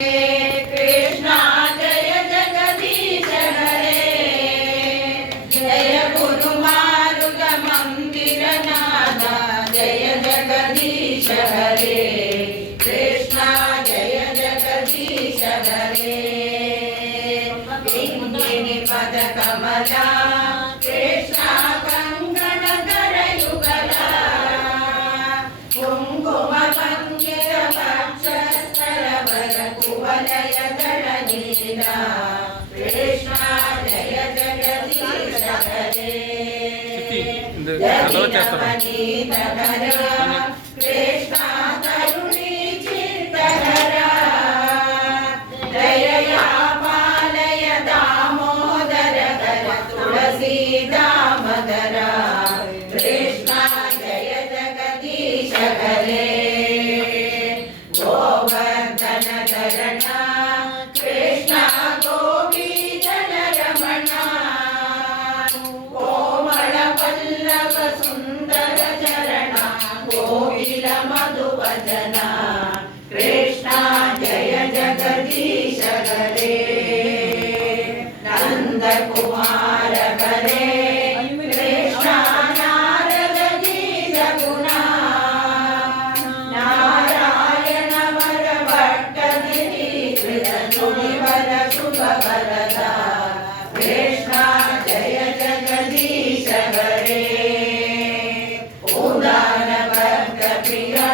कृष्णा जय जगदीश हरे, जय गुरु मारुग मंदिर नादा, जय जगदीश हरे। कृष्णा जय जगदीश हरे, इंद्रिणी पद कमला कृष्णा कंकण करयुगला, कुंकुम पंकित कुवलय दल नीला। कृष्णा जय जगदीश हरे, कृष्णा करुणी चित्तहरा, दयया पालय दामोदर कर तुलसी दामोदरा। कृष्णा जय जगदीश हरे, गोवर्धन चरणा कृष्णा गोपीजन रमणा, कोमल पल्लव सुंदर चरणा कोकिल मधुवदना। कृष्णा जय जगदीश हरे, नंद कुमार हरे। कृष्णा नारद गीत गुणा, नारायण वर भट्ट गिरीकृत मुनिवर शुभ वरदा। कृष्णा जय जगदीश हरे, उदार भक्त प्रिया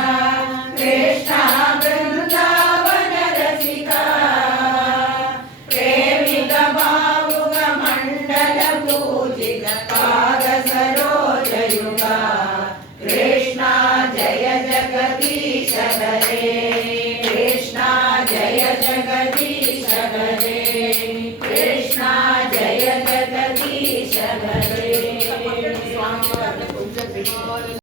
कृष्णा वृंदावन रसिका, प्रेमिक भावुक मंडल पूजित पाद सरोज युगा। कृष्णा जय जगदीश हरे, कृष्णा जय जगदीश हरे, कृष्णा जय जगदीश हरे।